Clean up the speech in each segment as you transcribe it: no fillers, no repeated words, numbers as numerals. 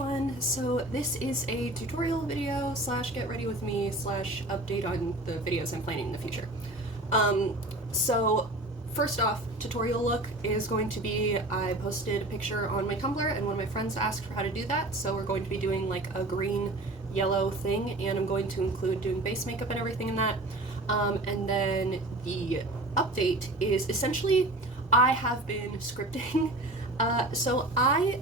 everyone! So this is a tutorial video slash get ready with me slash update on the videos I'm planning in the future. So first off, tutorial look is going to be, I posted a picture on my Tumblr and one of my friends asked for how to do that, so we're going to be doing like a green yellow thing, and I'm going to include doing base makeup and everything in that. And then the update is essentially, I have been scripting. So I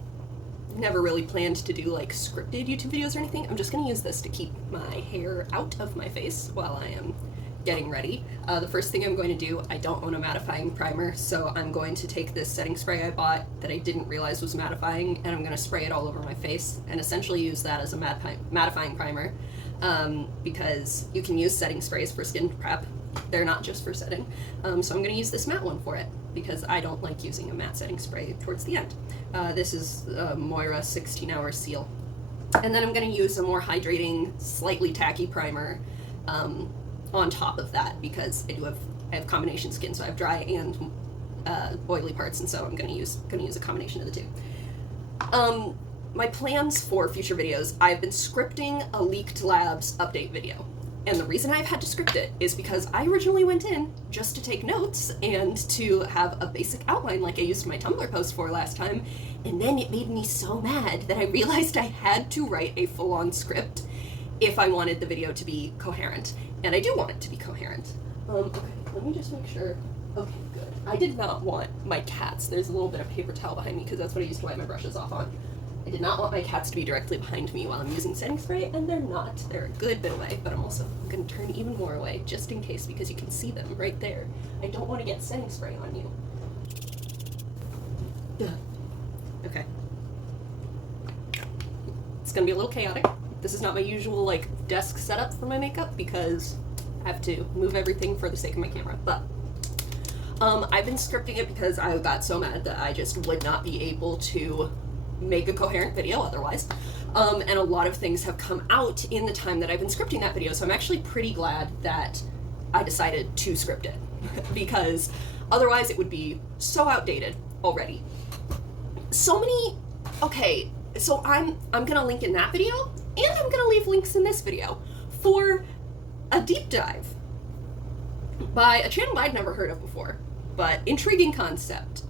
never really planned to do like scripted YouTube videos or anything. I'm just gonna use this to keep my hair out of my face while I am getting ready. The first thing I'm going to do, I don't own a mattifying primer, so I'm going to take this setting spray I bought that I didn't realize was mattifying, and I'm going to spray it all over my face and essentially use that as a mattifying primer, because you can use setting sprays for skin prep. They're not just for setting. So I'm going to use this matte one for it, because I don't like using a matte setting spray towards the end. This is Moira 16 Hour Seal. And then I'm going to use a more hydrating, slightly tacky primer on top of that, because I have combination skin, so I have dry and oily parts, and so I'm going to use a combination of the two. My plans for future videos, I've been scripting a Leaked Labs update video. And the reason I've had to script it is because I originally went in just to take notes and to have a basic outline like I used my Tumblr post for last time, and then it made me so mad that I realized I had to write a full-on script if I wanted the video to be coherent. And I do want it to be coherent. Okay, let me just make sure. Okay, good. I did not want my cats, there's a little bit of paper towel behind me because that's what I used to wipe my brushes off on. I did not want my cats to be directly behind me while I'm using setting spray, and they're not. They're a good bit away, but I'm going to turn even more away, just in case, because you can see them right there. I don't want to get setting spray on you. Ugh. Okay. It's going to be a little chaotic. This is not my usual, like, desk setup for my makeup, because I have to move everything for the sake of my camera, but I've been scripting it because I got so mad that I just would not be able to make a coherent video otherwise, and a lot of things have come out in the time that I've been scripting that video, so I'm actually pretty glad that I decided to script it because otherwise it would be so outdated already. So many, okay, so I'm gonna link in that video, and I'm gonna leave links in this video for a deep dive by a channel I'd never heard of before, but intriguing concept.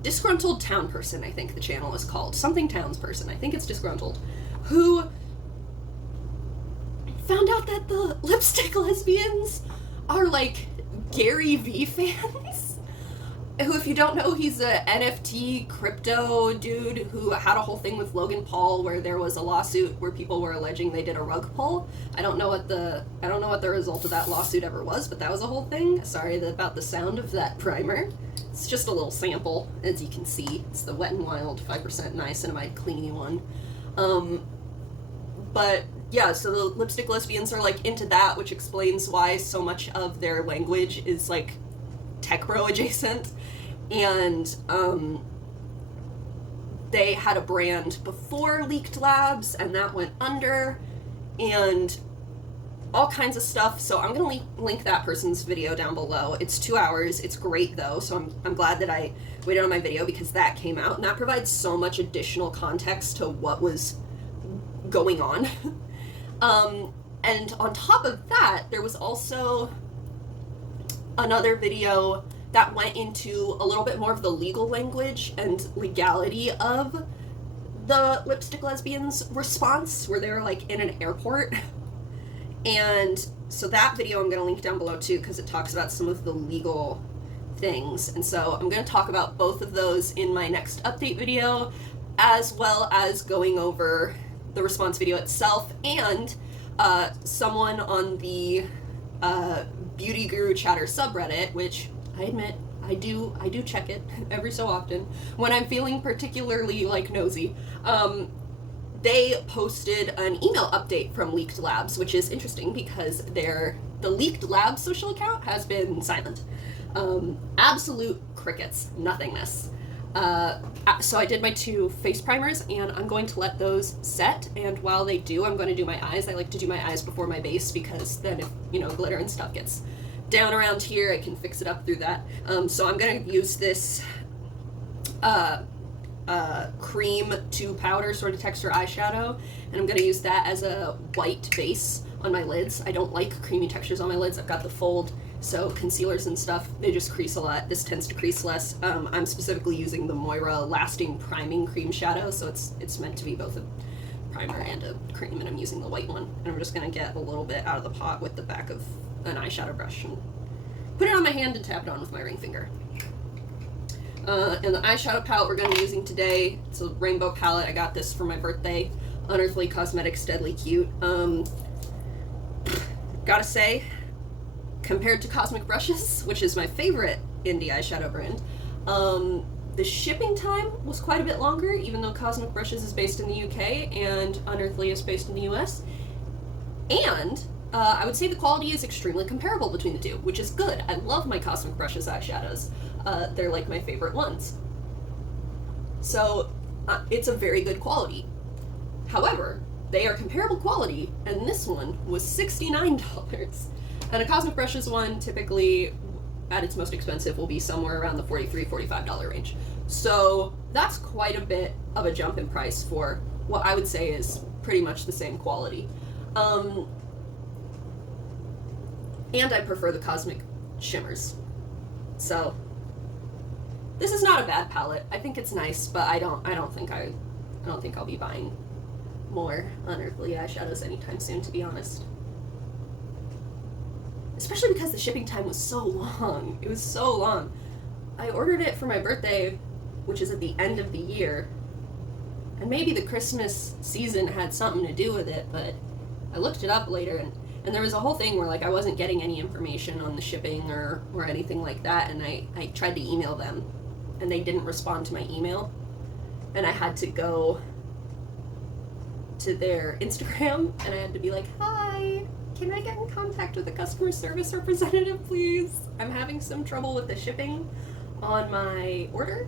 Disgruntled Town Person, I think the channel is called. Something Townsperson, I think it's Disgruntled, who found out that the lipstick lesbians are like Gary Vee fans. Who, if you don't know, he's a NFT crypto dude who had a whole thing with Logan Paul where there was a lawsuit where people were alleging they did a rug pull. I don't know what the result of that lawsuit ever was, but that was a whole thing. Sorry about the sound of that primer. It's just a little sample, as you can see. It's the Wet n Wild 5% niacinamide cleanie one. But yeah, so the lipstick lesbians are like into that, which explains why so much of their language is like tech bro adjacent. And they had a brand before Leaked Labs, and that went under, and all kinds of stuff. So I'm gonna link that person's video down below. It's 2 hours. It's great though, so I'm glad that I waited on my video because that came out, and that provides so much additional context to what was going on. And on top of that, there was also another video that went into a little bit more of the legal language and legality of the lipstick lesbians response, where they were like in an airport. And so that video I'm going to link down below too, because it talks about some of the legal things. And so I'm going to talk about both of those in my next update video, as well as going over the response video itself, and someone on the Beauty Guru Chatter subreddit, which I admit I do check it every so often when I'm feeling particularly like nosy. They posted an email update from Leaked Labs, which is interesting because the Leaked Labs social account has been silent. Absolute crickets, nothingness. So I did my 2 face primers, and I'm going to let those set, and while they do, I'm going to do my eyes. I like to do my eyes before my base, because then if, glitter and stuff gets down around here, I can fix it up through that. So I'm going to use this cream to powder sort of texture eyeshadow, and I'm going to use that as a white base on my lids. I don't like creamy textures on my lids. I've got the fold, so concealers and stuff, they just crease a lot. This tends to crease less. I'm specifically using the Moira Lasting Priming Cream Shadow, so it's meant to be both a primer and a cream, and I'm using the white one. And I'm just going to get a little bit out of the pot with the back of an eyeshadow brush and put it on my hand and tap it on with my ring finger. And the eyeshadow palette we're going to be using today, it's a rainbow palette. I got this for my birthday. Unearthly Cosmetic, Deadly Cute. Gotta say, compared to Cosmic Brushes, which is my favorite indie eyeshadow brand, the shipping time was quite a bit longer, even though Cosmic Brushes is based in the UK and Unearthly is based in the US. And I would say the quality is extremely comparable between the two, which is good. I love my Cosmic Brushes eyeshadows. They're like my favorite ones. So it's a very good quality. However, they are comparable quality, and this one was $69. And a Cosmic Brushes one, typically at its most expensive, will be somewhere around the $43, $45 range. So that's quite a bit of a jump in price for what I would say is pretty much the same quality. And I prefer the Cosmic shimmers. So this is not a bad palette. I think it's nice, but I don't think I'll be buying more Unearthly eyeshadows anytime soon, to be honest. Especially because the shipping time was so long. It was so long. I ordered it for my birthday, which is at the end of the year, and maybe the Christmas season had something to do with it, but I looked it up later, and there was a whole thing where like I wasn't getting any information on the shipping or anything like that, and I tried to email them, and they didn't respond to my email, and I had to go to their Instagram, and I had to be like, hi, can I get in contact with a customer service representative, please? I'm having some trouble with the shipping on my order,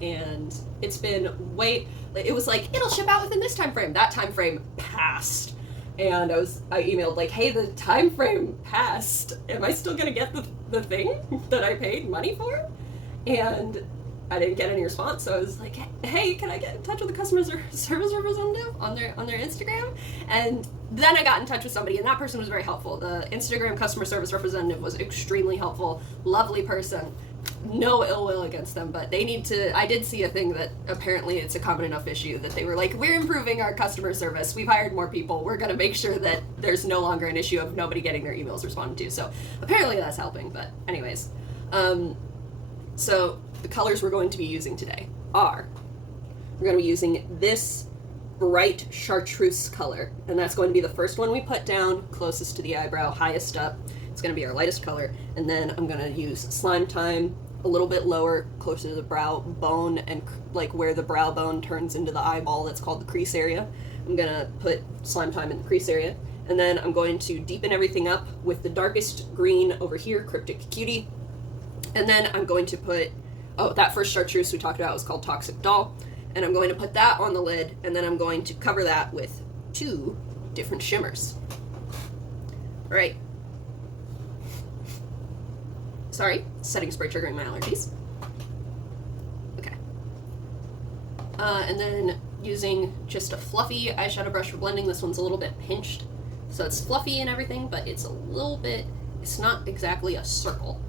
and it's been it was like, it'll ship out within this time frame. That time frame passed, and I emailed like, hey, the time frame passed. Am I still gonna get the thing that I paid money for? And I didn't get any response, so I was like, hey, can I get in touch with the customer service representative on their Instagram? And then I got in touch with somebody, and that person was very helpful. The Instagram customer service representative was extremely helpful, lovely person. No ill will against them, but they need to, I did see a thing that apparently it's a common enough issue that they were like, we're improving our customer service, we've hired more people, we're gonna make sure that there's no longer an issue of nobody getting their emails responded to. So apparently that's helping, but anyways. So the colors we're going to be using today are, we're going to be using this bright chartreuse color, and that's going to be the first one we put down, closest to the eyebrow, highest up. It's going to be our lightest color, and then I'm going to use Slime Time a little bit lower, closer to the brow bone, and like where the brow bone turns into the eyeball, that's called the crease area. I'm going to put Slime Time in the crease area, and then I'm going to deepen everything up with the darkest green over here, Cryptic Cutie. And then I'm going to put, that first chartreuse we talked about was called Toxic Doll, and I'm going to put that on the lid, and then I'm going to cover that with 2 different shimmers. All right. Sorry, setting spray triggering my allergies. Okay. And then using just a fluffy eyeshadow brush for blending. This one's a little bit pinched, so it's fluffy and everything, but it's it's not exactly a circle.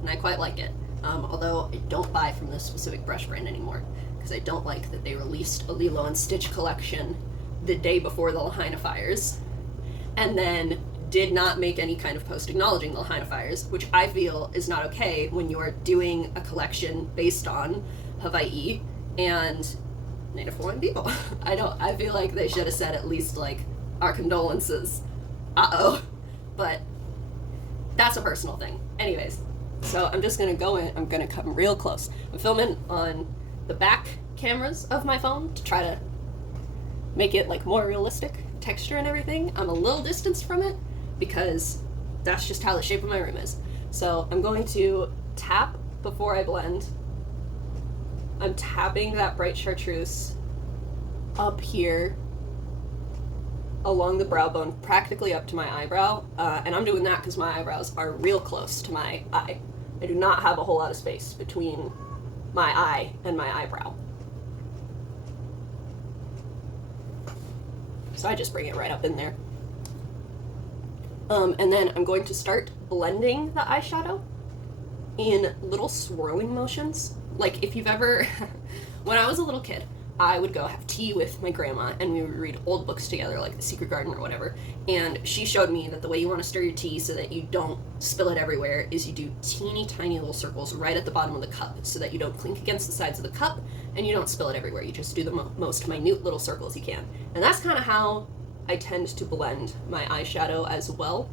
And I quite like it, although I don't buy from this specific brush brand anymore, because I don't like that they released a Lilo and Stitch collection the day before the Lahaina fires, and then did not make any kind of post acknowledging the Lahaina fires, which I feel is not okay when you are doing a collection based on Hawaii and Native Hawaiian people. I feel like they should have said at least like, our condolences. But that's a personal thing. Anyways. So I'm just going to go in, I'm going to come real close. I'm filming on the back cameras of my phone to try to make it like more realistic texture and everything. I'm a little distanced from it because that's just how the shape of my room is. So I'm going to tap before I blend. I'm tapping that bright chartreuse up here along the brow bone, practically up to my eyebrow, and I'm doing that because my eyebrows are real close to my eye. I do not have a whole lot of space between my eye and my eyebrow. so I just bring it right up in there. And then I'm going to start blending the eyeshadow in little swirling motions. Like if you've ever, when I was a little kid, I would go have tea with my grandma and we would read old books together, like The Secret Garden or whatever. And she showed me that the way you want to stir your tea so that you don't spill it everywhere is you do teeny tiny little circles right at the bottom of the cup so that you don't clink against the sides of the cup and you don't spill it everywhere. You just do the most minute little circles you can. And that's kind of how I tend to blend my eyeshadow as well.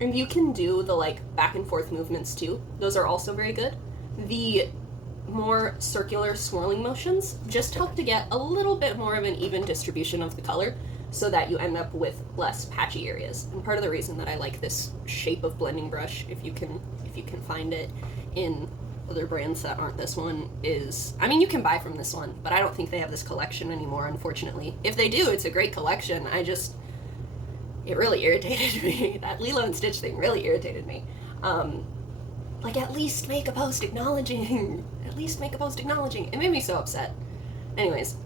And you can do the like back and forth movements too. Those are also very good. The more circular swirling motions just help to get a little bit more of an even distribution of the color so that you end up with less patchy areas. And part of the reason that I like this shape of blending brush, if you can find it in other brands that aren't this one, is, I mean, you can buy from this one, but I don't think they have this collection anymore, unfortunately. If they do, it's a great collection. It really irritated me. That Lilo and Stitch thing really irritated me. Like, at least make a post acknowledging. At least make a post acknowledging. It made me so upset. Anyways.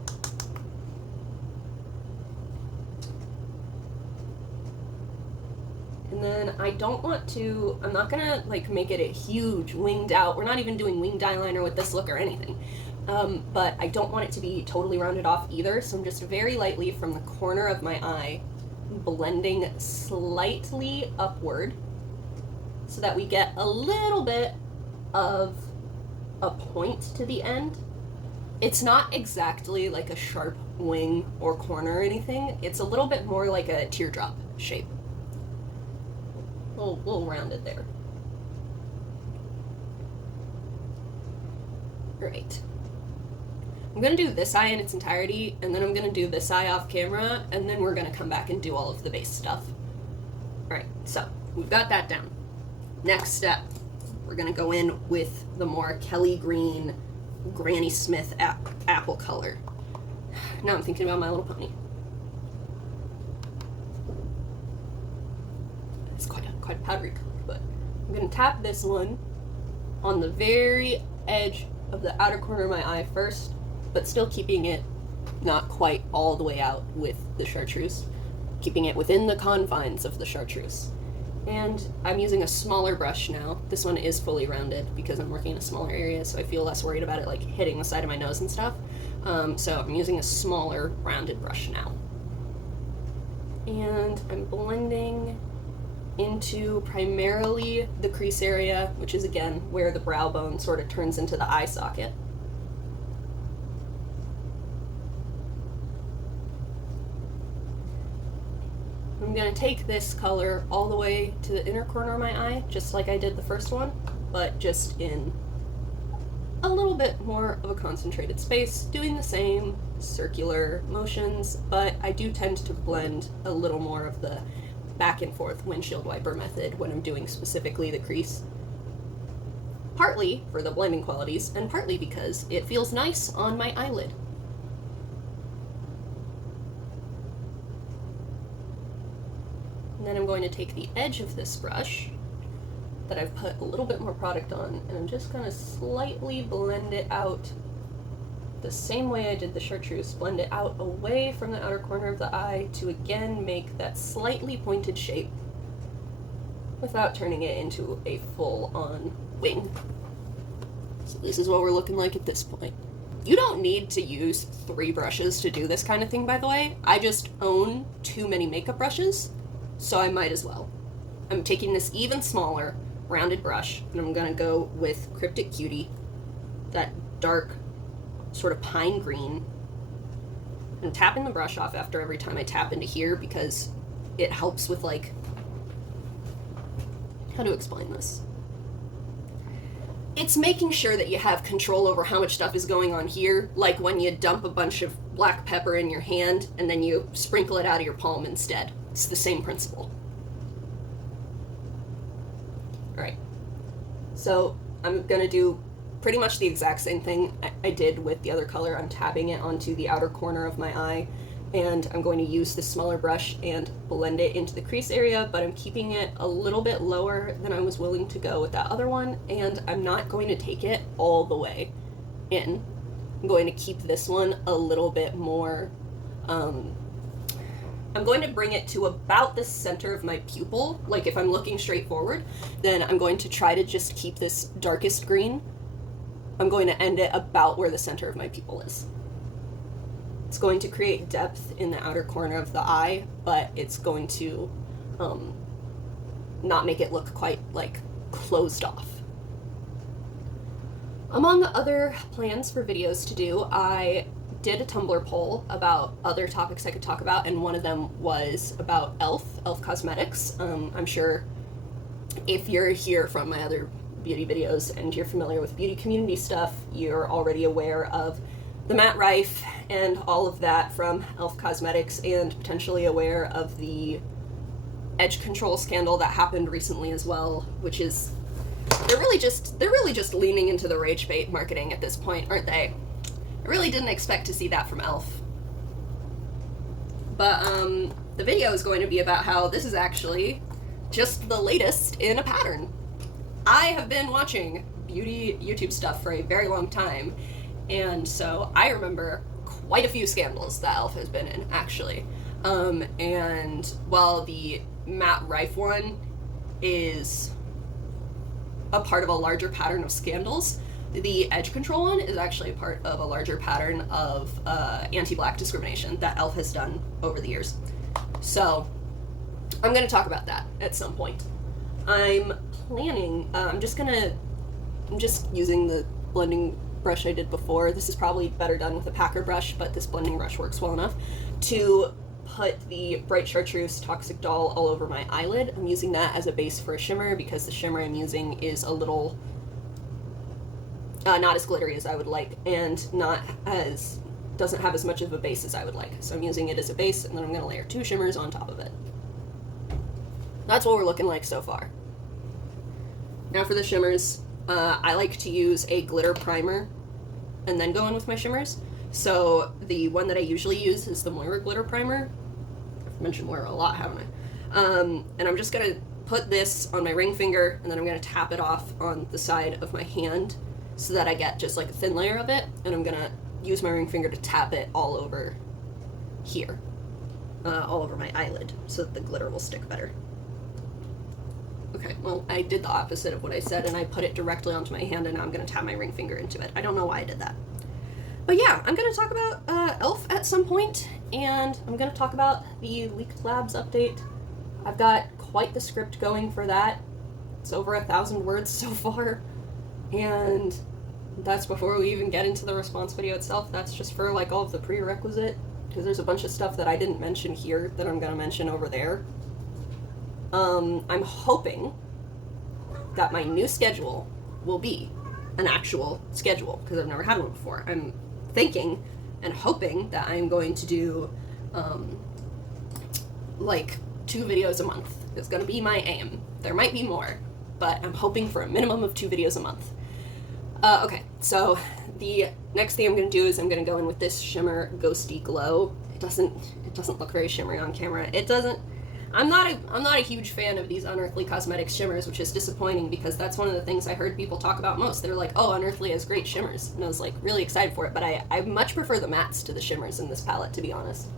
And then I don't want to, I'm not gonna like make it a huge winged out, we're not even doing winged eyeliner with this look or anything. But I don't want it to be totally rounded off either, so I'm just very lightly from the corner of my eye blending slightly upward so that we get a little bit of a point to the end. It's not exactly like a sharp wing or corner or anything. It's a little bit more like a teardrop shape. A little rounded there. Great. I'm gonna do this eye in its entirety, and then I'm gonna do this eye off camera, and then we're gonna come back and do all of the base stuff. Alright, so we've got that down. Next step, we're gonna go in with the more Kelly Green, Granny Smith apple color. Now I'm thinking about My Little Pony. It's quite a powdery color, but I'm gonna tap this one on the very edge of the outer corner of my eye first, but still keeping it not quite all the way out with the chartreuse, keeping it within the confines of the chartreuse. And I'm using a smaller brush now. This one is fully rounded because I'm working in a smaller area, so I feel less worried about it like hitting the side of my nose and stuff. So I'm using a smaller rounded brush now. And I'm blending into primarily the crease area, which is again where the brow bone sort of turns into the eye socket. I'm going to take this color all the way to the inner corner of my eye, just like I did the first one, but just in a little bit more of a concentrated space, doing the same circular motions, but I do tend to blend a little more of the back and forth windshield wiper method when I'm doing specifically the crease. Partly for the blending qualities, and partly because it feels nice on my eyelid. And then I'm going to take the edge of this brush that I've put a little bit more product on, and I'm just going to slightly blend it out the same way I did the chartreuse, blend it out away from the outer corner of the eye to again make that slightly pointed shape without turning it into a full-on wing. So this is what we're looking like at this point. You don't need to use 3 brushes to do this kind of thing, by the way. I just own too many makeup brushes, so I might as well. I'm taking this even smaller rounded brush, and I'm gonna go with Cryptic Cutie, that dark sort of pine green. I'm tapping the brush off after every time I tap into here because it helps with like, how to explain this? It's making sure that you have control over how much stuff is going on here, like when you dump a bunch of black pepper in your hand and then you sprinkle it out of your palm instead. It's the same principle. Alright, so I'm gonna do pretty much the exact same thing I did with the other color. I'm tapping it onto the outer corner of my eye, and I'm going to use the smaller brush and blend it into the crease area, but I'm keeping it a little bit lower than I was willing to go with that other one, and I'm not going to take it all the way in. I'm going to keep this one a little bit more, I'm going to bring it to about the center of my pupil. Like if I'm looking straight forward, then I'm going to try to just keep this darkest green. I'm going to end it about where the center of my pupil is. It's going to create depth in the outer corner of the eye, but it's going to not make it look quite like closed off. Among other plans for videos to do, I did a Tumblr poll about other topics I could talk about, and one of them was about e.l.f. Cosmetics. I'm sure if you're here from my other beauty videos and you're familiar with beauty community stuff, you're already aware of the Matte Rife and all of that from e.l.f. Cosmetics, and potentially aware of the edge control scandal that happened recently as well, which is, they're really just leaning into the rage bait marketing at this point, aren't they? I really didn't expect to see that from e.l.f. But the video is going to be about how this is actually just the latest in a pattern. I have been watching beauty YouTube stuff for a very long time, and so I remember quite a few scandals that e.l.f. has been in, actually. And while the Matte Rife one is a part of a larger pattern of scandals, the edge control one is actually a part of a larger pattern of anti-black discrimination that e.l.f. has done over the years. So I'm going to talk about that at some point. I'm planning, I'm just using the blending brush I did before. This is probably better done with a packer brush, but this blending brush works well enough to put the Bright Chartreuse Toxic Doll all over my eyelid. I'm using that as a base for a shimmer because the shimmer I'm using is a little not as glittery as I would like, and doesn't have as much of a base as I would like. So I'm using it as a base, and then I'm going to layer 2 shimmers on top of it. That's what we're looking like so far. Now for the shimmers, I like to use a glitter primer and then go in with my shimmers. So the one that I usually use is the Moira glitter primer. I've mentioned Moira a lot, haven't I? And I'm just going to put this on my ring finger, and then I'm going to tap it off on the side of my hand so that I get just like a thin layer of it, and I'm going to use my ring finger to tap it all over here, all over my eyelid, so that the glitter will stick better. Okay, well, I did the opposite of what I said, and I put it directly onto my hand, and now I'm going to tap my ring finger into it. I don't know why I did that. But yeah, I'm going to talk about e.l.f. at some point, and I'm going to talk about the Leaked Labs update. I've got quite the script going for that. It's over 1,000 words so far, and that's before we even get into the response video itself. That's just for like all of the prerequisite, because there's a bunch of stuff that I didn't mention here that I'm going to mention over there. I'm hoping that my new schedule will be an actual schedule, because I've never had one before. I'm thinking and hoping that I'm going to do like 2 videos a month. It's going to be my aim. There might be more, but I'm hoping for a minimum of 2 videos a month. Okay, so the next thing I'm going to do is I'm going to go in with this shimmer Ghosty Glow. It doesn't look very shimmery on camera. It doesn't. I'm not a huge fan of these Unearthly Cosmetics shimmers, which is disappointing because that's one of the things I heard people talk about most. They're like, oh, Unearthly has great shimmers, and I was like really excited for it, but I much prefer the mattes to the shimmers in this palette, to be honest.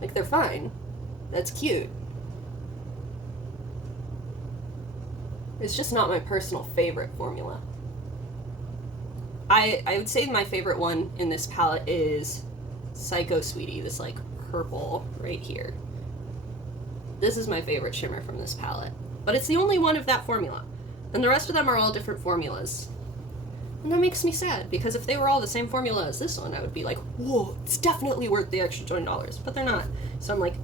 Like, they're fine. That's cute. It's just not my personal favorite formula. I would say my favorite one in this palette is Psycho Sweetie, this like purple right here. This is my favorite shimmer from this palette, but it's the only one of that formula, and the rest of them are all different formulas, and that makes me sad because if they were all the same formula as this one, I would be like, whoa, it's definitely worth the extra $20, but they're not. So I'm like,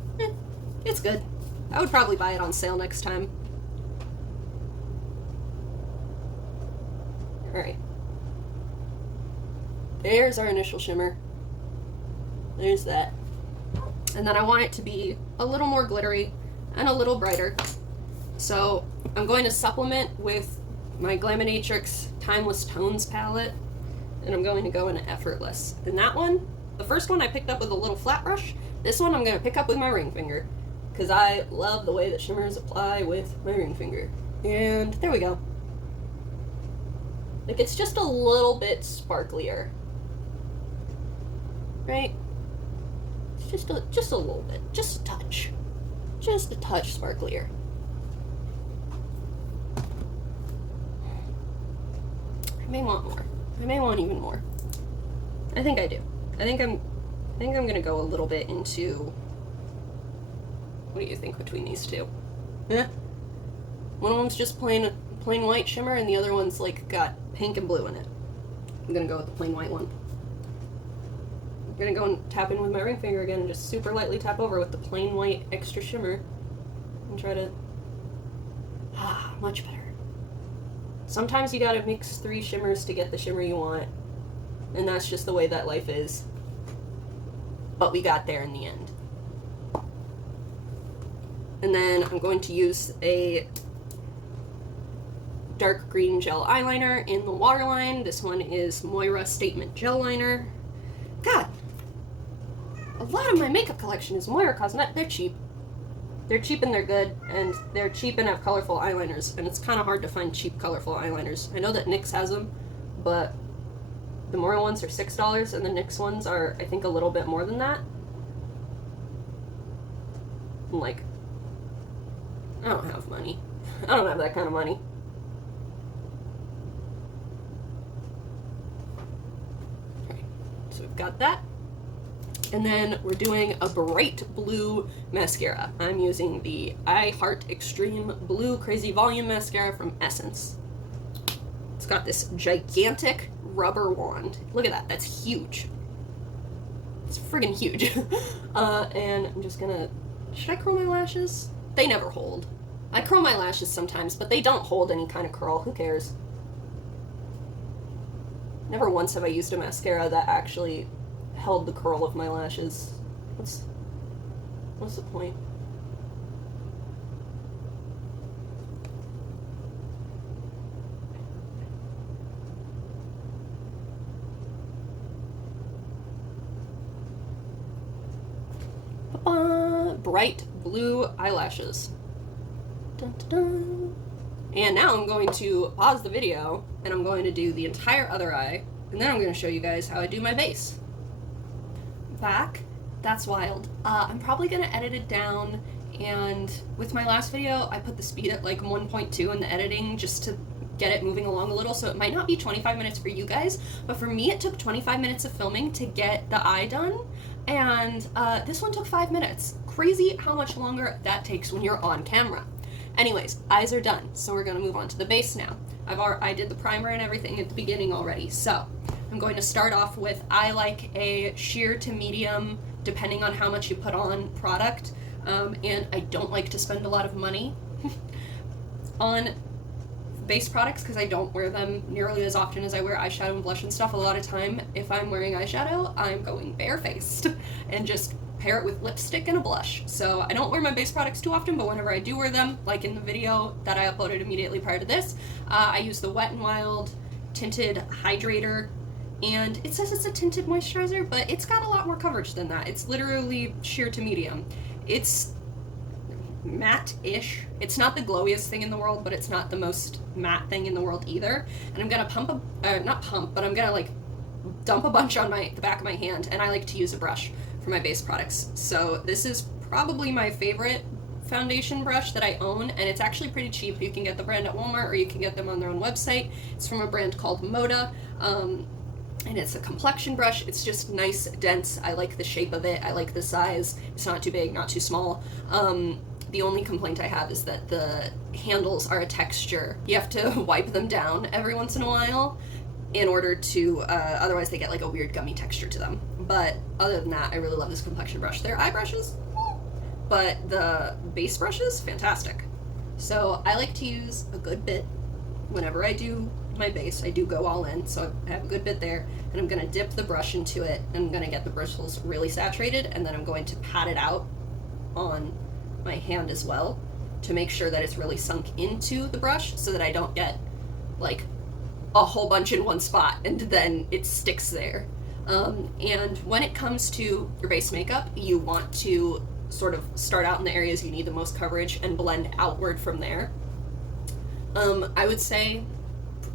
it's good. I would probably buy it on sale next time. Alright, there's our initial shimmer. There's that. And then I want it to be a little more glittery and a little brighter. So I'm going to supplement with my Glaminatrix Timeless Tones palette, and I'm going to go in Effortless. And that one, the first one I picked up with a little flat brush. This one I'm going to pick up with my ring finger, because I love the way that shimmers apply with my ring finger. And there we go. Like, it's just a little bit sparklier. Right? It's just a little bit. Just a touch. Just a touch sparklier. I may want more. I may want even more. I think I do. I think I'm gonna go a little bit into... What do you think between these two? Eh? One of them's just plain white shimmer, and the other one's like got pink and blue in it. I'm gonna go with the plain white one. I'm gonna go and tap in with my ring finger again and just super lightly tap over with the plain white extra shimmer and try to... much better. Sometimes you gotta mix 3 shimmers to get the shimmer you want, and that's just the way that life is. But we got there in the end. And then I'm going to use a dark green gel eyeliner in the waterline. This one is Moira Statement Gel Liner. God, a lot of my makeup collection is Moira Cosmetic. They're cheap. They're cheap and they're good, and they're cheap and have colorful eyeliners, and it's kind of hard to find cheap, colorful eyeliners. I know that NYX has them, but the Moira ones are $6, and the NYX ones are, I think, a little bit more than that. I'm like, I don't have money. I don't have that kind of money. Okay, so we've got that. And then we're doing a bright blue mascara. I'm using the I Heart Extreme Blue Crazy Volume Mascara from Essence. It's got this gigantic rubber wand. Look at that, that's huge. It's friggin' huge. And I'm just gonna, should I curl my lashes? They never hold. I curl my lashes sometimes, but they don't hold any kind of curl. Who cares? Never once have I used a mascara that actually held the curl of my lashes. What's the point? Bright blue eyelashes. Dun, dun, dun. And now I'm going to pause the video and I'm going to do the entire other eye, and then I'm going to show you guys how I do my base. Back. That's wild. I'm probably going to edit it down, and with my last video I put the speed at like 1.2 in the editing just to get it moving along a little, so it might not be 25 minutes for you guys, but for me it took 25 minutes of filming to get the eye done, and this one took 5 minutes. Crazy how much longer that takes when you're on camera. Anyways, eyes are done, so we're going to move on to the base now. I did the primer and everything at the beginning already, so I'm going to start off with, I like a sheer to medium, depending on how much you put on, product, and I don't like to spend a lot of money on base products because I don't wear them nearly as often as I wear eyeshadow and blush and stuff. A lot of time, if I'm wearing eyeshadow, I'm going barefaced and just pair it with lipstick and a blush. So I don't wear my base products too often, but whenever I do wear them, like in the video that I uploaded immediately prior to this, I use the Wet n Wild Tinted Hydrator, and it says it's a tinted moisturizer, but it's got a lot more coverage than that. It's literally sheer to medium. It's matte-ish. It's not the glowiest thing in the world, but it's not the most matte thing in the world either. And I'm gonna I'm gonna like dump a bunch on the back of my hand, and I like to use a brush for my base products. So this is probably my favorite foundation brush that I own, and it's actually pretty cheap. You can get the brand at Walmart, or you can get them on their own website. It's from a brand called Moda, and it's a complexion brush. It's just nice, dense. I like the shape of it. I like the size. It's not too big, not too small. The only complaint I have is that the handles are a texture. You have to wipe them down every once in a while in order to, otherwise they get like a weird gummy texture to them. But other than that, I really love this complexion brush. They're eye brushes, but the base brushes, fantastic. So I like to use a good bit whenever I do my base. I do go all in, so I have a good bit there, and I'm gonna dip the brush into it, and I'm gonna get the bristles really saturated, and then I'm going to pat it out on my hand as well to make sure that it's really sunk into the brush so that I don't get like a whole bunch in one spot and then it sticks there. And when it comes to your base makeup, you want to sort of start out in the areas you need the most coverage and blend outward from there. I would say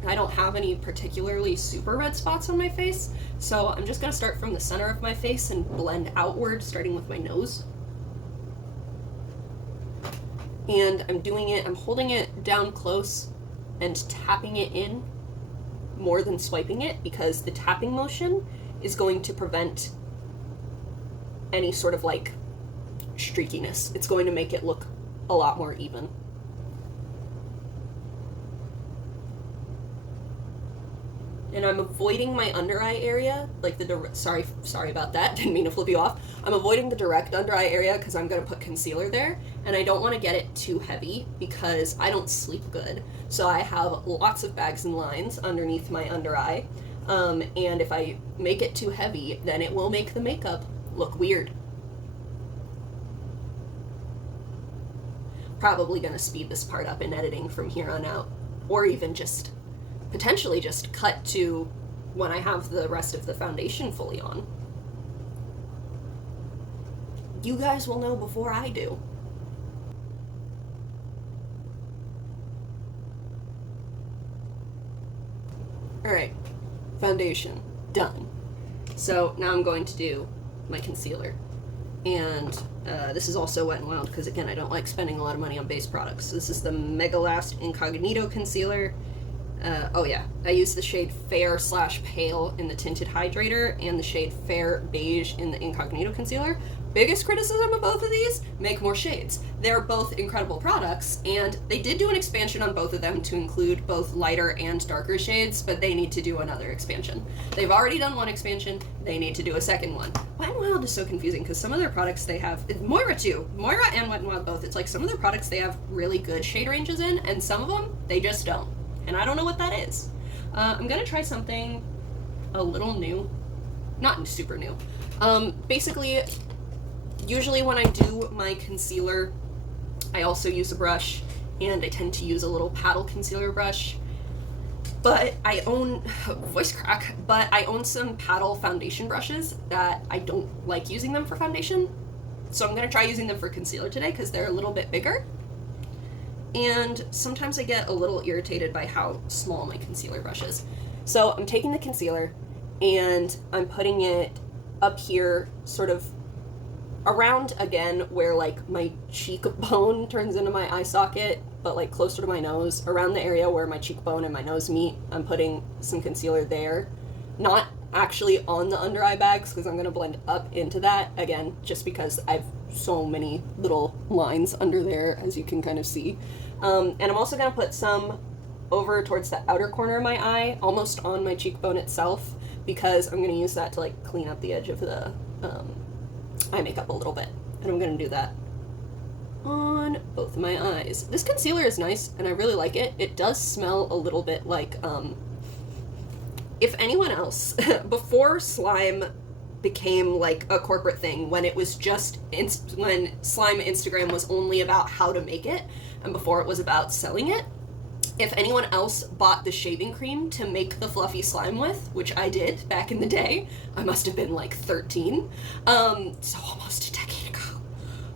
I don't have any particularly super red spots on my face, so I'm just going to start from the center of my face and blend outward, starting with my nose. And I'm holding it down close and tapping it in more than swiping it, because the tapping motion is going to prevent any sort of like streakiness. It's going to make it look a lot more even. And I'm avoiding my under eye area, like sorry about that, didn't mean to flip you off. I'm avoiding the direct under eye area because I'm going to put concealer there, and I don't want to get it too heavy because I don't sleep good. So I have lots of bags and lines underneath my under eye, and if I make it too heavy, then it will make the makeup look weird. Probably going to speed this part up in editing from here on out, or even just potentially just cut to when I have the rest of the foundation fully on. You guys will know before I do. Alright, foundation, done. So now I'm going to do my concealer. And this is also Wet n Wild because, again, I don't like spending a lot of money on base products. This is the Mega Last Incognito Concealer. Oh yeah, I use the shade Fair / Pale in the Tinted Hydrator and the shade Fair Beige in the Incognito Concealer. Biggest criticism of both of these, make more shades. They're both incredible products, and they did do an expansion on both of them to include both lighter and darker shades, but they need to do another expansion. They've already done one expansion, they need to do a second one. Wet n Wild is so confusing because some of their products they have, Moira too, Moira and Wet n Wild both, it's like some of their products they have really good shade ranges in, and some of them, they just don't. And I don't know what that is. I'm gonna try something a little new. Not super new. Basically, usually when I do my concealer, I also use a brush, and I tend to use a little paddle concealer brush. But I own, voice crack, but I own some paddle foundation brushes that I don't like using them for foundation. So I'm gonna try using them for concealer today because they're a little bit bigger. And sometimes I get a little irritated by how small my concealer brush is. So I'm taking the concealer and I'm putting it up here, sort of around again where like my cheekbone turns into my eye socket, but like closer to my nose, around the area where my cheekbone and my nose meet. I'm putting some concealer there. Not actually on the under eye bags because I'm going to blend up into that, again, just because I've so many little lines under there, as you can kind of see. And I'm also going to put some over towards the outer corner of my eye, almost on my cheekbone itself, because I'm going to use that to like clean up the edge of the eye makeup a little bit. And I'm going to do that on both of my eyes. This concealer is nice and I really like it. It does smell a little bit like, if anyone else, before slime became like a corporate thing, when it was just, when slime Instagram was only about how to make it, and before it was about selling it, if anyone else bought the shaving cream to make the fluffy slime with, which I did back in the day, I must have been like 13, so almost a decade ago.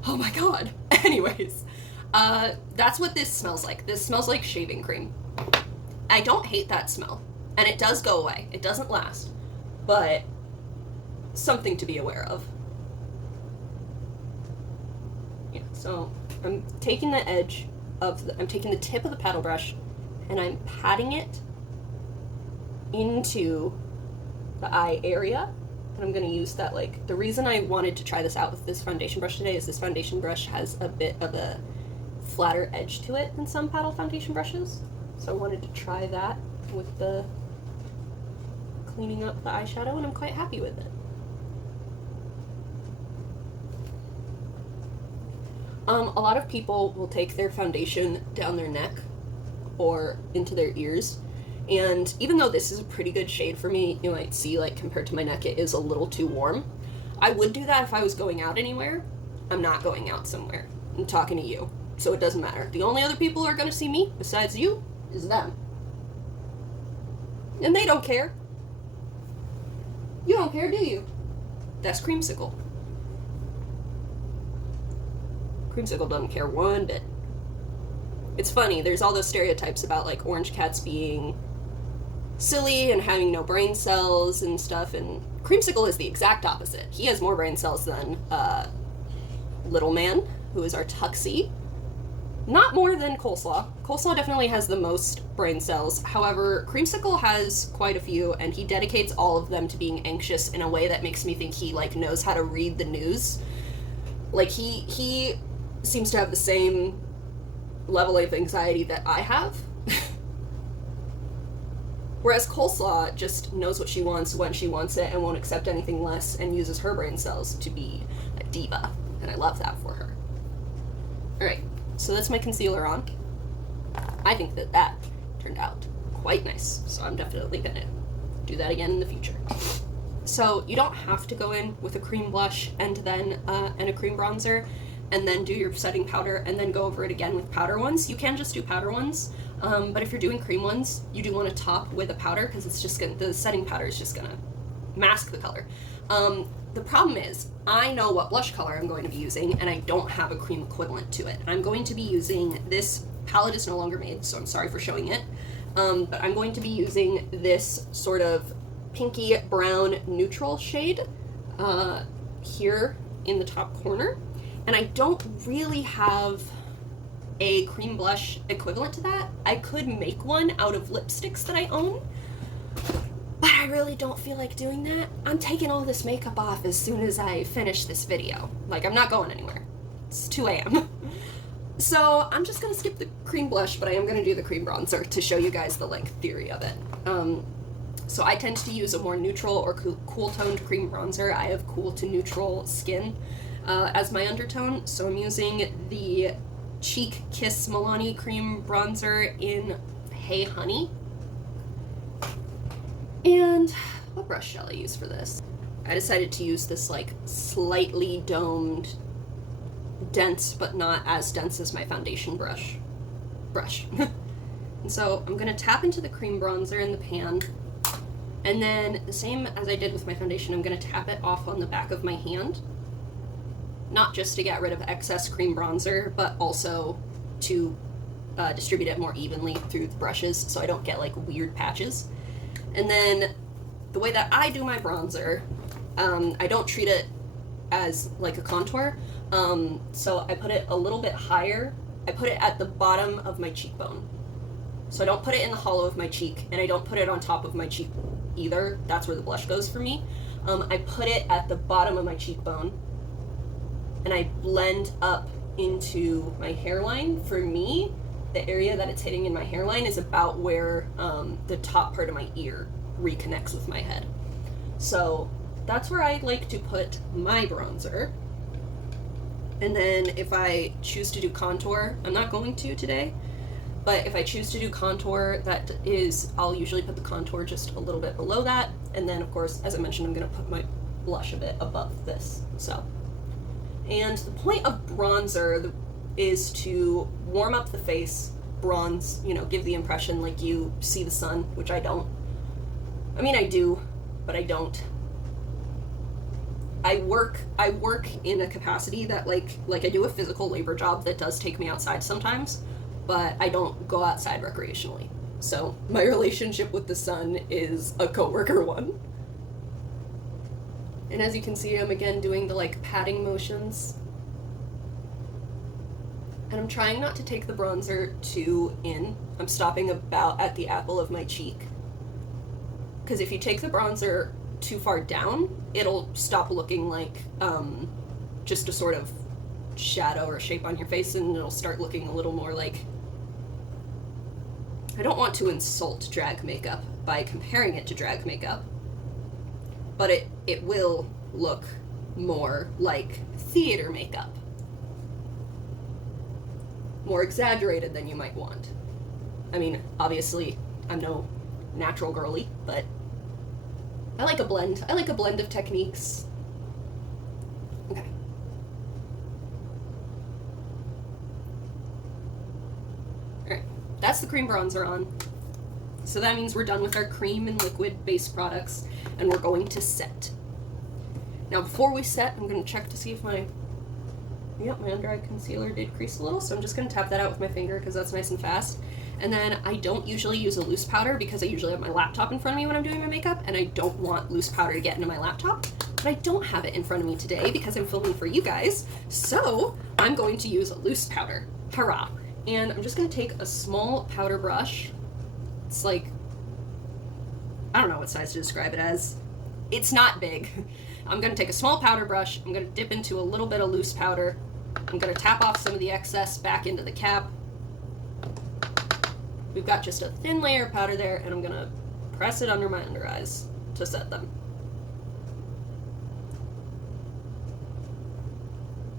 Oh my god. Anyways, that's what this smells like. This smells like shaving cream. I don't hate that smell, and it does go away. It doesn't last, but something to be aware of. Yeah, so I'm taking the edge of I'm taking the tip of the paddle brush and I'm patting it into the eye area, and I'm going to use that, like, the reason I wanted to try this out with this foundation brush today is this foundation brush has a bit of a flatter edge to it than some paddle foundation brushes, so I wanted to try that with the cleaning up the eyeshadow, and I'm quite happy with it. A lot of people will take their foundation down their neck or into their ears, and even though this is a pretty good shade for me, you might see, like, compared to my neck, it is a little too warm. I would do that if I was going out anywhere. I'm not going out somewhere. I'm talking to you, so it doesn't matter. The only other people who are going to see me, besides you, is them. And they don't care. You don't care, do you? That's Creamsicle. Creamsicle doesn't care one bit. It's funny, there's all those stereotypes about, like, orange cats being silly and having no brain cells and stuff, and Creamsicle is the exact opposite. He has more brain cells than Little Man, who is our Tuxie. Not more than Coleslaw. Coleslaw definitely has the most brain cells. However, Creamsicle has quite a few, and he dedicates all of them to being anxious in a way that makes me think he, like, knows how to read the news. Like, he seems to have the same level of anxiety that I have. Whereas Coleslaw just knows what she wants when she wants it and won't accept anything less and uses her brain cells to be a diva. And I love that for her. Alright, so that's my concealer on. I think that that turned out quite nice, so I'm definitely gonna do that again in the future. So you don't have to go in with a cream blush and then and a cream bronzer and then do your setting powder and then go over it again with powder ones. You can just do powder ones, but if you're doing cream ones, you do want to top with a powder because it's just gonna, the setting powder is just gonna mask the color. The problem is, I know what blush color I'm going to be using, and I don't have a cream equivalent to it. I'm going to be using, this palette is no longer made, so I'm sorry for showing it, but I'm going to be using this sort of pinky brown neutral shade here in the top corner, and I don't really have a cream blush equivalent to that. I could make one out of lipsticks that I own, but I really don't feel like doing that. I'm taking all this makeup off as soon as I finish this video. Like, I'm not going anywhere. It's 2 a.m. So I'm just gonna skip the cream blush, but I am gonna do the cream bronzer to show you guys the, like, theory of it. So I tend to use a more neutral or cool-toned cream bronzer. I have cool to neutral skin as my undertone, so I'm using the Cheek Kiss Milani cream bronzer in Hey Honey. And what brush shall I use for this? I decided to use this, like, slightly domed, dense but not as dense as my foundation brush. And so I'm gonna tap into the cream bronzer in the pan, and then the same as I did with my foundation, I'm gonna tap it off on the back of my hand. Not just to get rid of excess cream bronzer, but also to distribute it more evenly through the brushes so I don't get, like, weird patches. And then the way that I do my bronzer, I don't treat it as like a contour, so I put it a little bit higher. I put it at the bottom of my cheekbone. So I don't put it in the hollow of my cheek, and I don't put it on top of my cheek either. That's where the blush goes for me. I put it at the bottom of my cheekbone, and I blend up into my hairline. For me, the area that it's hitting in my hairline is about where the top part of my ear reconnects with my head. So that's where I like to put my bronzer. And then if I choose to do contour, I'm not going to today, but if I choose to do contour, that is, I'll usually put the contour just a little bit below that. And then, of course, as I mentioned, I'm gonna put my blush a bit above this, so. And the point of bronzer is to warm up the face, bronze, you know, give the impression like you see the sun, which I don't. I mean, I do, but I don't. I work in a capacity that, like I do a physical labor job that does take me outside sometimes, but I don't go outside recreationally. So my relationship with the sun is a coworker one. And as you can see, I'm again doing the, like, patting motions. And I'm trying not to take the bronzer too in. I'm stopping about at the apple of my cheek. Because if you take the bronzer too far down, it'll stop looking like just a sort of shadow or shape on your face, and it'll start looking a little more like... I don't want to insult drag makeup by comparing it to drag makeup, but it will look more like theater makeup. More exaggerated than you might want. I mean, obviously, I'm no natural girly, but I like a blend. I like a blend of techniques. Okay. Alright, that's the cream bronzer on. So that means we're done with our cream and liquid base products, and we're going to set. Now before we set, I'm going to check to see if my under eye concealer did crease a little, so I'm just going to tap that out with my finger because that's nice and fast. And then I don't usually use a loose powder because I usually have my laptop in front of me when I'm doing my makeup, and I don't want loose powder to get into my laptop. But I don't have it in front of me today because I'm filming for you guys, so I'm going to use a loose powder. Hurrah! And I'm just going to take a small powder brush. It's like, I don't know what size to describe it as. It's not big. I'm going to take a small powder brush, I'm going to dip into a little bit of loose powder, I'm going to tap off some of the excess back into the cap. We've got just a thin layer of powder there, and I'm going to press it under my under eyes to set them.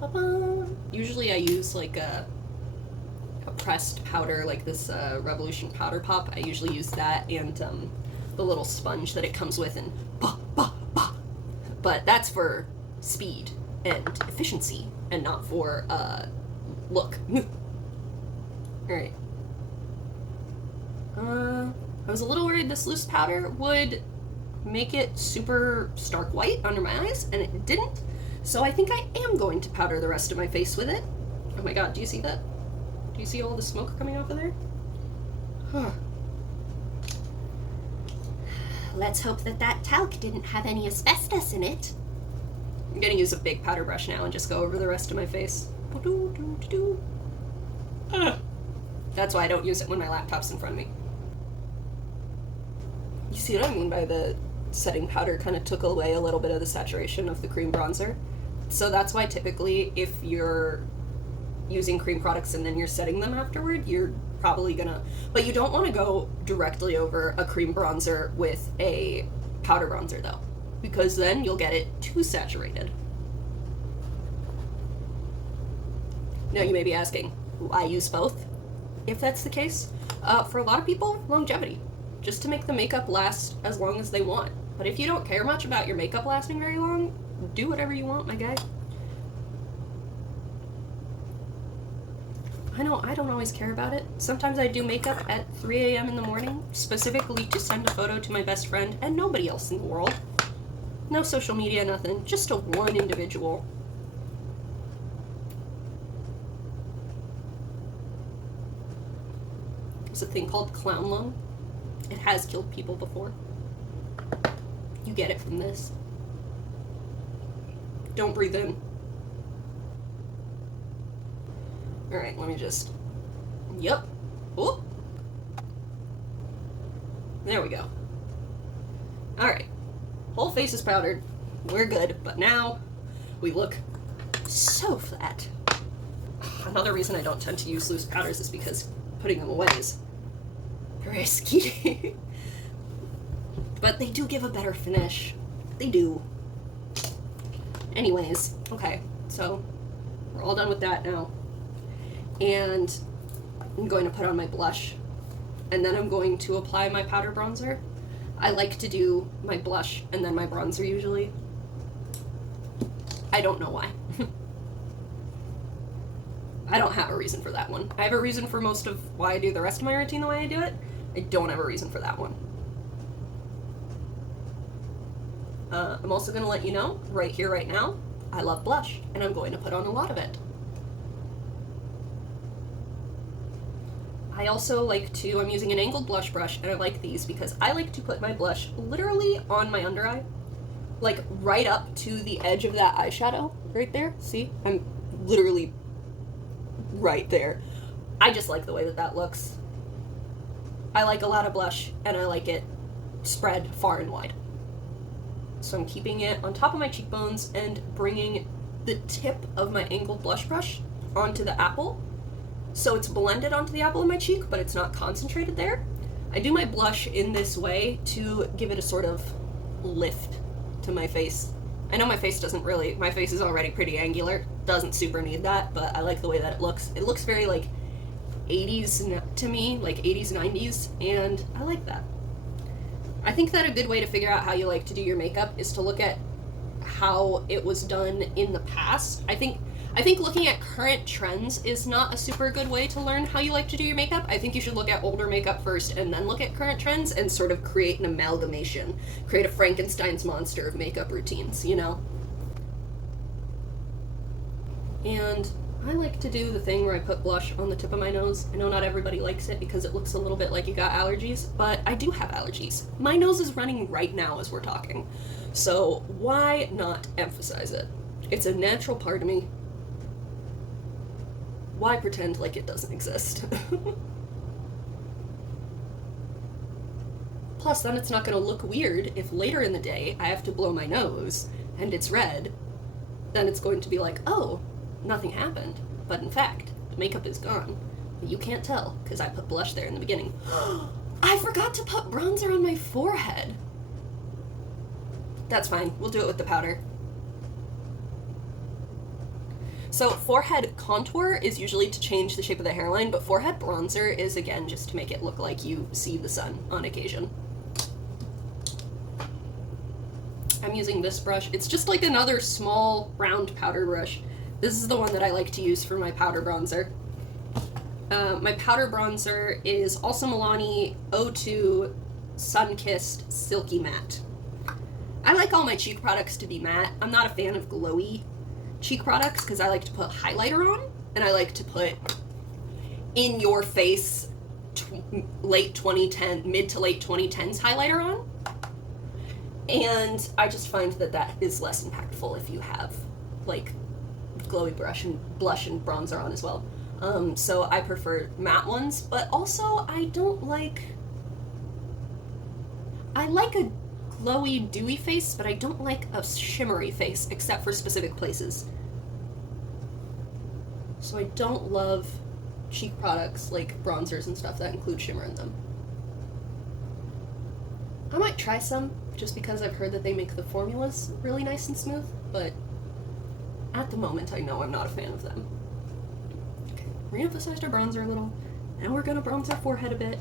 Ba-ba. Usually I use like a pressed powder, like this Revolution Powder Pop. I usually use that and the little sponge that it comes with, and bah, bah, bah. But that's for speed and efficiency and not for look. Alright. I was a little worried this loose powder would make it super stark white under my eyes, and it didn't. So I think I am going to powder the rest of my face with it. Oh my god, do you see that? Do you see all the smoke coming off of there? Huh. Let's hope that that talc didn't have any asbestos in it. I'm gonna use a big powder brush now and just go over the rest of my face. That's why I don't use it when my laptop's in front of me. You see what I mean by the setting powder kind of took away a little bit of the saturation of the cream bronzer? So that's why typically if you're using cream products and then you're setting them afterward, you're probably gonna, but you don't want to go directly over a cream bronzer with a powder bronzer though, because then you'll get it too saturated. Now you may be asking, why use both? If that's the case, for a lot of people, longevity. Just to make the makeup last as long as they want. But if you don't care much about your makeup lasting very long, do whatever you want, my guy. I know, I don't always care about it. Sometimes I do makeup at 3 a.m. in the morning, specifically to send a photo to my best friend and nobody else in the world. No social media, nothing. Just to one individual. There's a thing called clown lung. It has killed people before. You get it from this. Don't breathe in. Alright, let me just... Yep. Oh! There we go. Alright. Whole face is powdered. We're good. But now, we look so flat. Another reason I don't tend to use loose powders is because putting them away is risky. But they do give a better finish. They do. Anyways, okay, so we're all done with that now. And I'm going to put on my blush. And then I'm going to apply my powder bronzer. I like to do my blush and then my bronzer usually. I don't know why. I don't have a reason for that one. I have a reason for most of why I do the rest of my routine the way I do it. I don't have a reason for that one. I'm also going to let you know, right here, right now, I love blush, and I'm going to put on a lot of it. I also like to, I'm using an angled blush brush, and I like these because I like to put my blush literally on my under eye, like right up to the edge of that eyeshadow, right there. See? I'm literally right there. I just like the way that that looks. I like a lot of blush, and I like it spread far and wide. So I'm keeping it on top of my cheekbones and bringing the tip of my angled blush brush onto the apple. So it's blended onto the apple of my cheek, but it's not concentrated there. I do my blush in this way to give it a sort of lift to my face. I know my face doesn't really, my face is already pretty angular, doesn't super need that, but I like the way that it looks. It looks very like 80s to me, like 80s, 90s, and I like that. I think that a good way to figure out how you like to do your makeup is to look at how it was done in the past. I think looking at current trends is not a super good way to learn how you like to do your makeup. I think you should look at older makeup first and then look at current trends and sort of create an amalgamation, create a Frankenstein's monster of makeup routines, you know? And I like to do the thing where I put blush on the tip of my nose. I know not everybody likes it because it looks a little bit like you got allergies, but I do have allergies. My nose is running right now as we're talking. So why not emphasize it? It's a natural part of me. Why pretend like it doesn't exist? Plus, then it's not going to look weird if later in the day I have to blow my nose and it's red. Then it's going to be like, oh, nothing happened. But in fact, the makeup is gone. But you can't tell because I put blush there in the beginning. I forgot to put bronzer on my forehead. That's fine. We'll do it with the powder. So forehead contour is usually to change the shape of the hairline, but forehead bronzer is, again, just to make it look like you see the sun on occasion. I'm using this brush. It's just like another small round powder brush. This is the one that I like to use for my powder bronzer. My powder bronzer is also Milani 02 Sun-Kissed Silky Matte. I like all my cheek products to be matte. I'm not a fan of glowy cheek products because I like to put highlighter on, and I like to put in your face mid to late 2010s highlighter on. And I just find that that is less impactful if you have like glowy blush and bronzer on as well. So I prefer matte ones, but also I like a glowy, dewy face, but I don't like a shimmery face, except for specific places. So I don't love cheek products like bronzers and stuff that include shimmer in them. I might try some, just because I've heard that they make the formulas really nice and smooth, but at the moment I know I'm not a fan of them. Okay, re-emphasized our bronzer a little. Now we're gonna bronze our forehead a bit.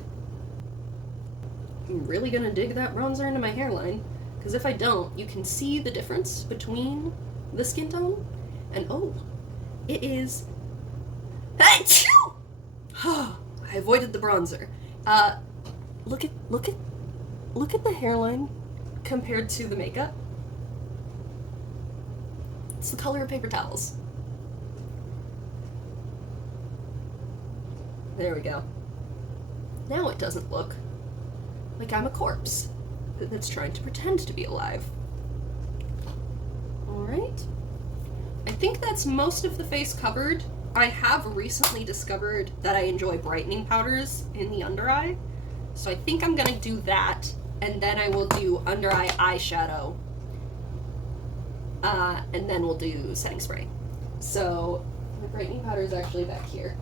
I'm really gonna dig that bronzer into my hairline, because if I don't, you can see the difference between the skin tone, and oh, it is... Achoo! I avoided the bronzer. Look at the hairline compared to the makeup. It's the color of paper towels. There we go. Now it doesn't look like I'm a corpse that's trying to pretend to be alive. Alright. I think that's most of the face covered. I have recently discovered that I enjoy brightening powders in the under eye. So I think I'm gonna do that, and then I will do Undereye Eyeshadow. And then we'll do setting spray. So my brightening powder is actually back here.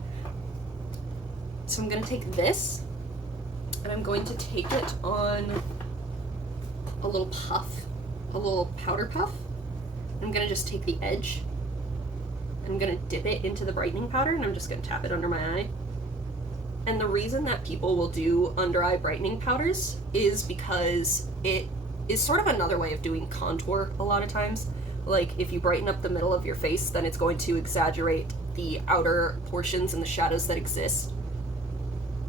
So I'm gonna take this, and I'm going to take it on a little puff, a little powder puff. I'm gonna just take the edge, and I'm gonna dip it into the brightening powder, and I'm just gonna tap it under my eye. And the reason that people will do under eye brightening powders is because it is sort of another way of doing contour a lot of times. Like, if you brighten up the middle of your face, then it's going to exaggerate the outer portions and the shadows that exist.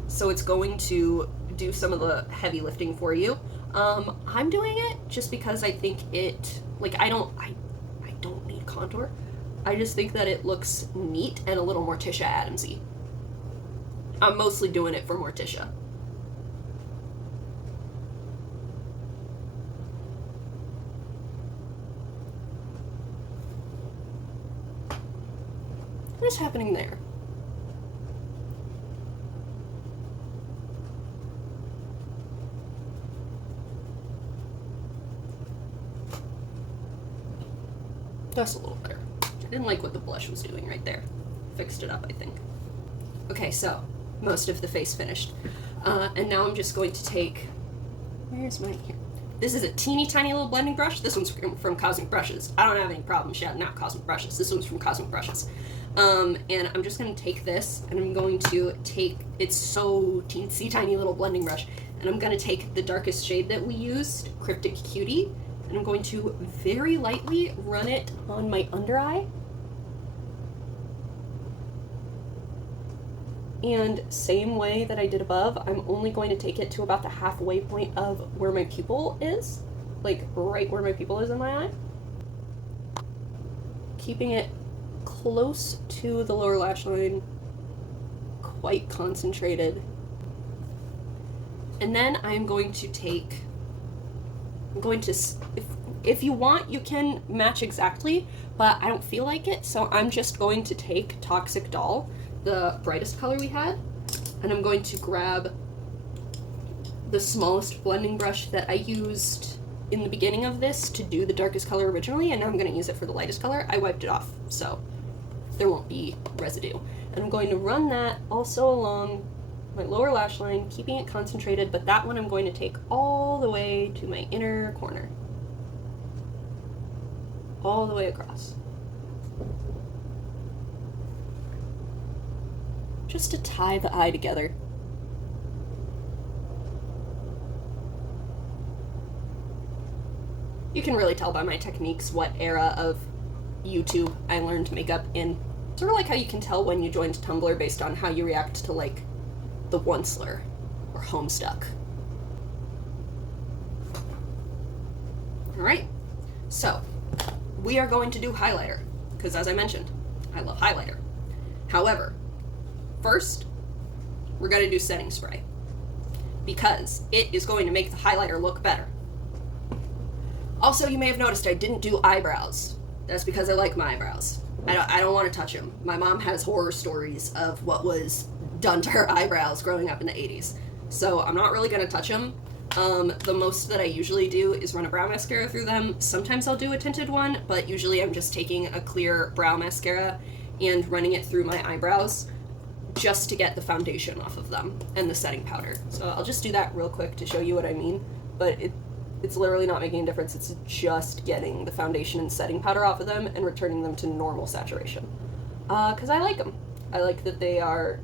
So it's going to do some of the heavy lifting for you. I'm doing it just because I think it, like, I don't need contour. I just think that it looks neat and a little Morticia Adamsy. I'm mostly doing it for Morticia. What is happening there? That's a little better. I didn't like what the blush was doing right there. Fixed it up, I think. Okay, so most of the face finished. And now I'm just going to take, where's my, here. This is a teeny tiny little blending brush. This one's from Cosmic Brushes. I don't have any problem shouting out Cosmic Brushes. This one's from Cosmic Brushes. And I'm just going to take this, and I'm going to take, it's so teensy tiny little blending brush, and I'm going to take the darkest shade that we used, Cryptic Cutie, and I'm going to very lightly run it on my under eye. And same way that I did above, I'm only going to take it to about the halfway point of where my pupil is, like right where my pupil is in my eye. Keeping it close to the lower lash line, quite concentrated. And then I'm going to take, if you want, you can match exactly, but I don't feel like it, so I'm just going to take Toxic Doll, the brightest color we had, and I'm going to grab the smallest blending brush that I used in the beginning of this to do the darkest color originally, and now I'm going to use it for the lightest color. I wiped it off, so there won't be residue. And I'm going to run that also along my lower lash line, keeping it concentrated, but that one I'm going to take all the way to my inner corner. All the way across. Just to tie the eye together. You can really tell by my techniques what era of YouTube I learned makeup in. Sort of like how you can tell when you joined Tumblr based on how you react to, like, the Onceler or Homestuck. Alright, so we are going to do highlighter, because as I mentioned, I love highlighter. However, first, we're going to do setting spray, because it is going to make the highlighter look better. Also, you may have noticed I didn't do eyebrows. That's because I like my eyebrows. I don't want to touch them. My mom has horror stories of what was done to her eyebrows growing up in the 80s. So I'm not really going to touch them. The most that I usually do is run a brow mascara through them. Sometimes I'll do a tinted one, but usually I'm just taking a clear brow mascara and running it through my eyebrows just to get the foundation off of them and the setting powder. So I'll just do that real quick to show you what I mean, but it's literally not making a difference. It's just getting the foundation and setting powder off of them and returning them to normal saturation. Because I like them. I like that they are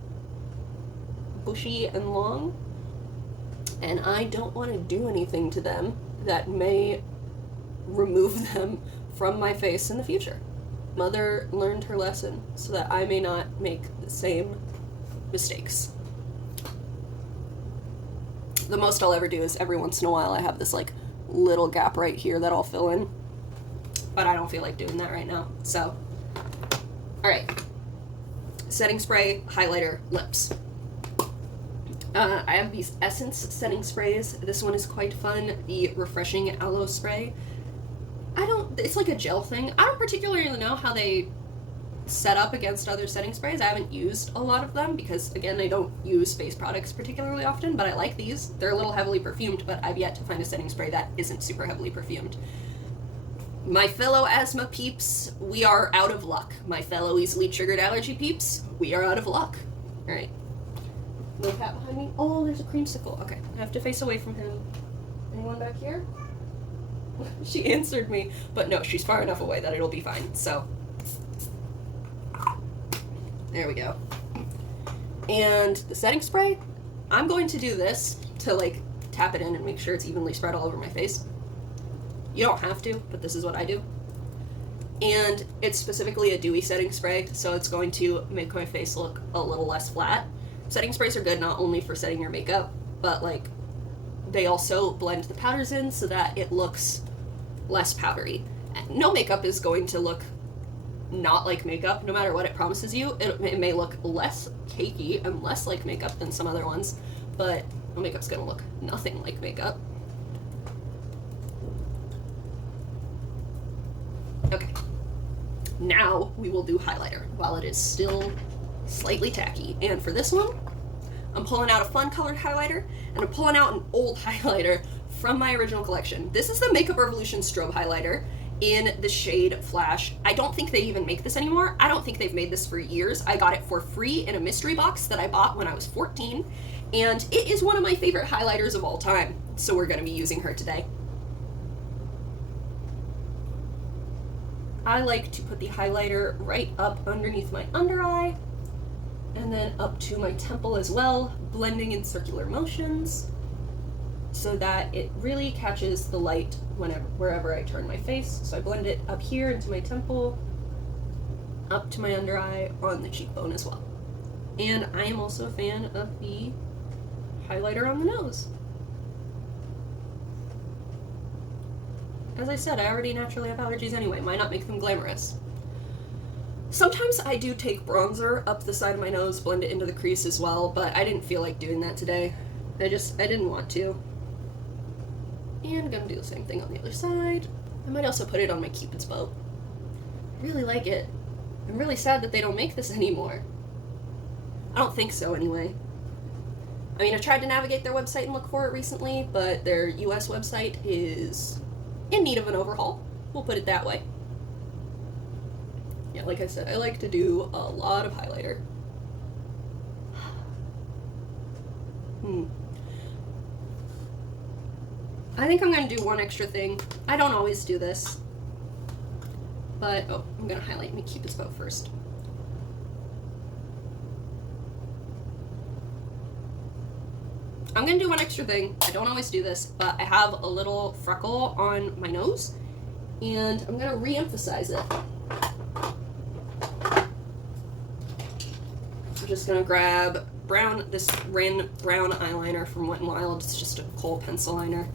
bushy and long, and I don't want to do anything to them that may remove them from my face in the future. Mother learned her lesson so that I may not make the same mistakes. The most I'll ever do is every once in a while I have this like little gap right here that I'll fill in, but I don't feel like doing that right now. So, alright. Setting spray, highlighter, lips. I have these Essence setting sprays. This one is quite fun, the Refreshing Aloe Spray. It's like a gel thing. I don't particularly know how they set up against other setting sprays. I haven't used a lot of them because, again, I don't use face products particularly often, but I like these. They're a little heavily perfumed, but I've yet to find a setting spray that isn't super heavily perfumed. My fellow asthma peeps, we are out of luck. My fellow easily triggered allergy peeps, we are out of luck. Alright. No cat behind me. Oh, there's a creamsicle. Okay, I have to face away from him. Anyone back here? She answered me, but no, she's far enough away that it'll be fine, so. There we go. And the setting spray, I'm going to do this to, like, tap it in and make sure it's evenly spread all over my face. You don't have to, but this is what I do. And it's specifically a dewy setting spray, so it's going to make my face look a little less flat. Setting sprays are good not only for setting your makeup, but, like, they also blend the powders in so that it looks less powdery. No makeup is going to look not like makeup, no matter what it promises you. It may look less cakey and less like makeup than some other ones, but no makeup's gonna look nothing like makeup. Okay, now we will do highlighter while it is still slightly tacky. And for this one, I'm pulling out a fun colored highlighter, and I'm pulling out an old highlighter from my original collection. This is the Makeup Revolution Strobe Highlighter in the shade Flash. I don't think they even make this anymore. I don't think they've made this for years. I got it for free in a mystery box that I bought when I was 14, and it is one of my favorite highlighters of all time, so we're going to be using her today. I like to put the highlighter right up underneath my under eye, and then up to my temple as well, blending in circular motions so that it really catches the light wherever I turn my face. So I blend it up here into my temple, up to my under eye, on the cheekbone as well. And I am also a fan of the highlighter on the nose. As I said, I already naturally have allergies anyway. Why not make them glamorous? Sometimes I do take bronzer up the side of my nose, blend it into the crease as well, but I didn't feel like doing that today. I didn't want to. And I'm gonna do the same thing on the other side. I might also put it on my Cupid's bow. I really like it. I'm really sad that they don't make this anymore. I don't think so, anyway. I mean, I've tried to navigate their website and look for it recently, but their US website is in need of an overhaul. We'll put it that way. Yeah, like I said, I like to do a lot of highlighter. I think I'm going to do one extra thing. I don't always do this. But, oh, I'm going to highlight my Cupid's bow first. I'm going to do one extra thing. I don't always do this, but I have a little freckle on my nose, and I'm going to re-emphasize it. I'm just going to grab this Rin brown eyeliner from Wet n Wild. It's just a kohl pencil liner.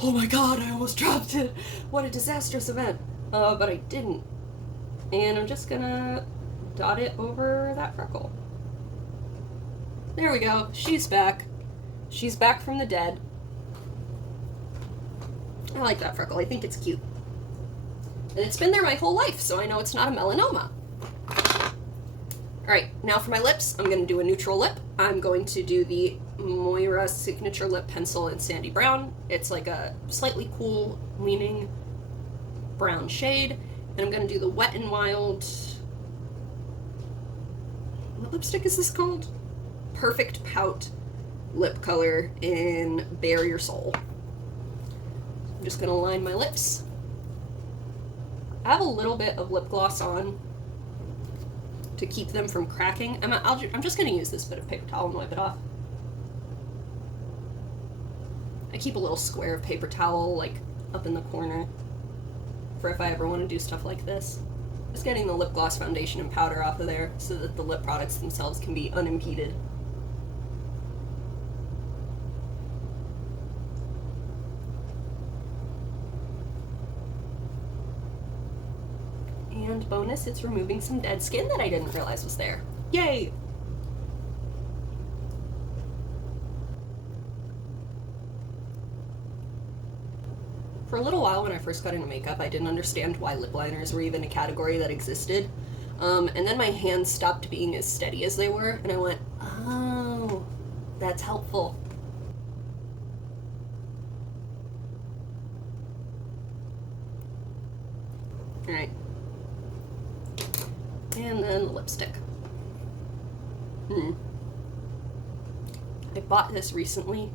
Oh my god, I almost dropped it. What a disastrous event. But I didn't. And I'm just gonna dot it over that freckle. There we go. She's back. She's back from the dead. I like that freckle. I think it's cute. And it's been there my whole life, so I know it's not a melanoma. Alright, now for my lips, I'm going to do a neutral lip. I'm going to do the Moira Signature Lip Pencil in Sandy Brown. It's like a slightly cool leaning brown shade. And I'm going to do the Wet n Wild... What lipstick is this called? Perfect Pout lip color in Bare Your Soul. I'm just going to line my lips. I have a little bit of lip gloss on to keep them from cracking. I'm just going to use this bit of paper towel and wipe it off. I keep a little square of paper towel like up in the corner for if I ever want to do stuff like this. Just getting the lip gloss foundation and powder off of there so that the lip products themselves can be unimpeded. And bonus, it's removing some dead skin that I didn't realize was there. Yay! For a little while when I first got into makeup, I didn't understand why lip liners were even a category that existed. And then my hands stopped being as steady as they were, and I went, oh, that's helpful. Alright. And then the lipstick. I bought this recently.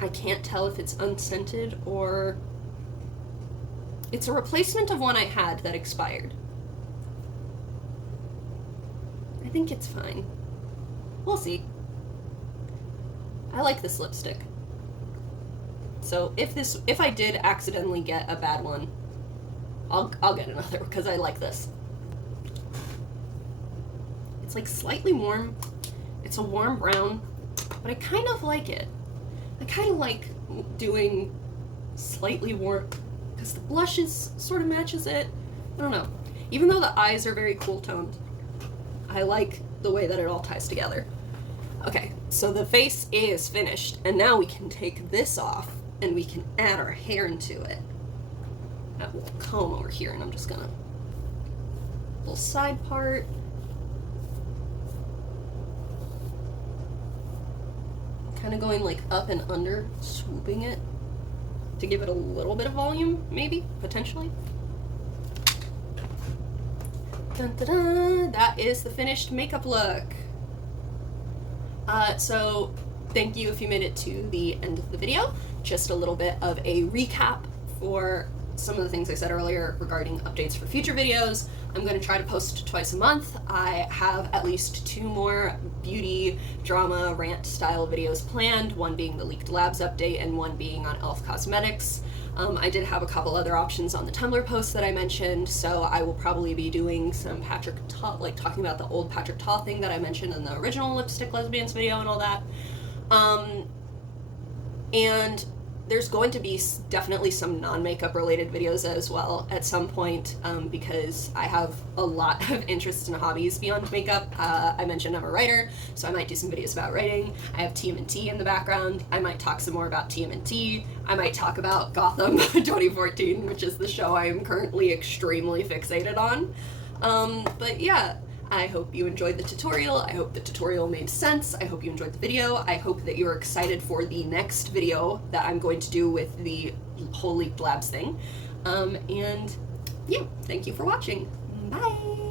I can't tell if it's unscented or... It's a replacement of one I had that expired. I think it's fine. We'll see. I like this lipstick. So if I did accidentally get a bad one, I'll get another because I like this. It's like slightly warm. It's a warm brown, but I kind of like it. I kind of like doing slightly warm because the blush sort of matches it. I don't know. Even though the eyes are very cool toned, I like the way that it all ties together. Okay, so the face is finished, and now we can take this off and we can add our hair into it. That little comb over here, and I'm just gonna little side part. Kind of going like up and under, swooping it to give it a little bit of volume, maybe, potentially. Dun, dun, dun. That is the finished makeup look. So thank you if you made it to the end of the video. Just a little bit of a recap for some of the things I said earlier regarding updates for future videos. I'm going to try to post twice a month. I have at least 2 more beauty, drama, rant style videos planned, one being the Leaked Labs update and one being on e.l.f. Cosmetics. I did have a couple other options on the Tumblr post that I mentioned, so I will probably be doing some Patrick Ta, like talking about the old Patrick Ta thing that I mentioned in the original Lipstick Lesbians video and all that. And there's going to be definitely some non-makeup related videos as well at some point, because I have a lot of interests and hobbies beyond makeup. I mentioned I'm a writer, so I might do some videos about writing. I have TMNT in the background. I might talk some more about TMNT. I might talk about Gotham 2014, which is the show I am currently extremely fixated on. But yeah, I hope you enjoyed the tutorial. I hope the tutorial made sense. I hope you enjoyed the video. I hope that you're excited for the next video that I'm going to do with the whole leaked labs thing. And yeah, thank you for watching. Bye!